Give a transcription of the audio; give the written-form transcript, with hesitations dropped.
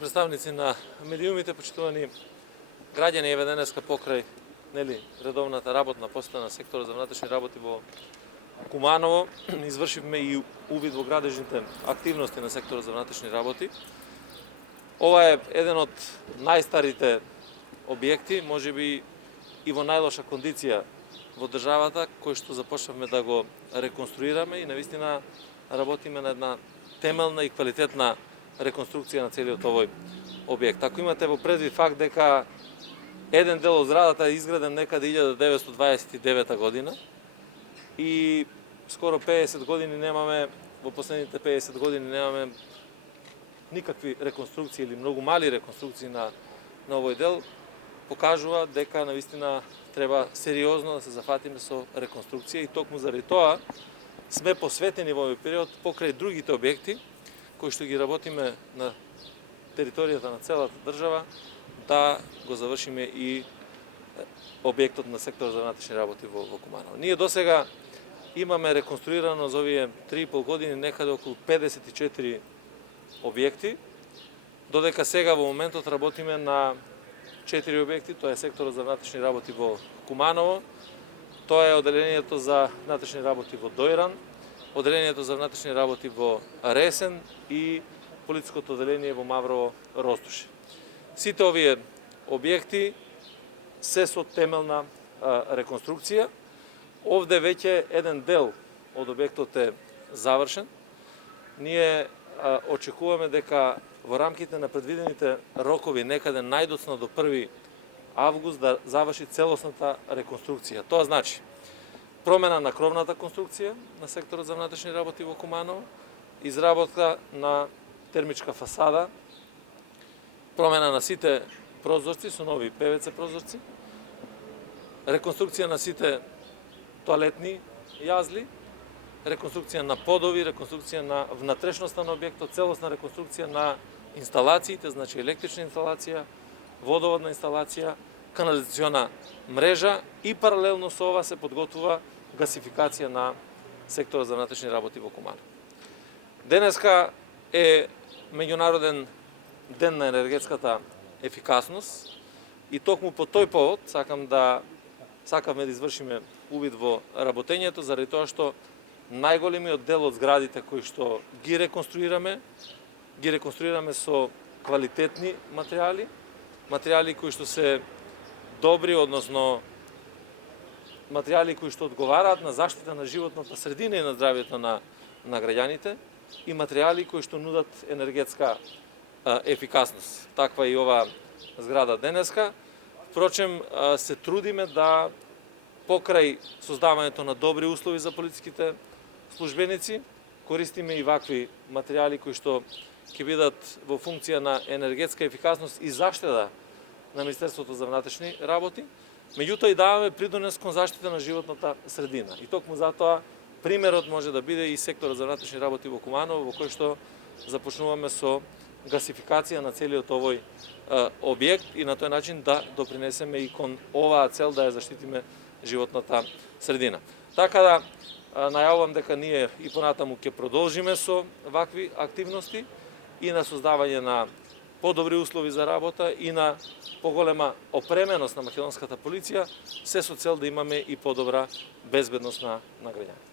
Представници на медиумите, почитувани граѓани, еве денеска покрај редовната работна посета на секторот за внатрешни работи во Куманово, извршивме и увид во градежните активности на секторот за внатрешни работи. Ова е еден од најстарите објекти, можеби и во најлоша кондиција во државата, кој што започнавме да го реконструираме и навистина работиме на една темелна и квалитетна реконструкција на целиот овој објект. Ако имате во предвид факт дека еден дел од зградата е изграден некаде 1929 година и скоро 50 години немаме, во последните 50 години немаме никакви реконструкции или многу мали реконструкции на овој дел, покажува дека навистина треба сериозно да се зафатиме со реконструкција и токму заради тоа сме посветени во овој период покрај другите објекти кои што ги работиме на територијата на целата држава, да го завршиме и објектот на секторот за внатрешни работи во Куманово. Ние досега имаме реконструирано за овие 3,5 години некаде околу 54 објекти, додека сега во моментот работиме на 4 објекти, тоа е секторот за внатрешни работи во Куманово, тоа е оделението за внатрешни работи во Дојран, оделението за внатрешни работи во Ресен и полициското оделение во Маврово Ростуше. Сите овие објекти се со темелна реконструкција. Овде веќе еден дел од објектот е завршен. Ние очекуваме дека во рамките на предвидените рокови некаде најдоцна до 1 август да заврши целосната реконструкција. Тоа значи промена на кровната конструкција на секторот за внатрешни работи во Куманово, изработка на термичка фасада, промена на сите прозорци со нови ПВЦ прозорци, реконструкција на сите тоалетни јазли, реконструкција на подови, реконструкција на внатрешноста на објектот, целосна реконструкција на инсталациите, значи електрична инсталација, водоводна инсталација, канализациона мрежа и паралелно со ова се подготвува гасификација на секторот за внатрешни работи во Куманово. Денеска е меѓународен ден на енергетската ефикасност и токму по тој повод сакавме да извршиме увид во работењето заради тоа што најголемиот дел од зградите кои што ги реконструираме со квалитетни материјали кои што се добри, односно материјали кои што одговараат на заштита на животната средина и на здравјето на граѓаните и материјали кои што нудат енергетска ефикасност. Таква и ова зграда денеска. Впрочем, се трудиме да покрај создавањето на добри услови за полициските службеници, користиме и вакви материјали кои што ќе бидат во функција на енергетска ефикасност и заштеда на Министерството за внатрешни работи, меѓутоа и даваме придонес кон заштита на животната средина. И токму затоа примерот може да биде и секторот за внатрешни работи во Куманово, во кој што започнуваме со гасификација на целиот овој објект и на тој начин да допринесеме и кон оваа цел да ја заштитиме животната средина. Така да најавувам дека ние и понатаму ќе продолжиме со вакви активности и на создавање на подобри услови за работа и на поголема опременост на македонската полиција, се со цел да имаме и подобра безбедност на граѓаните.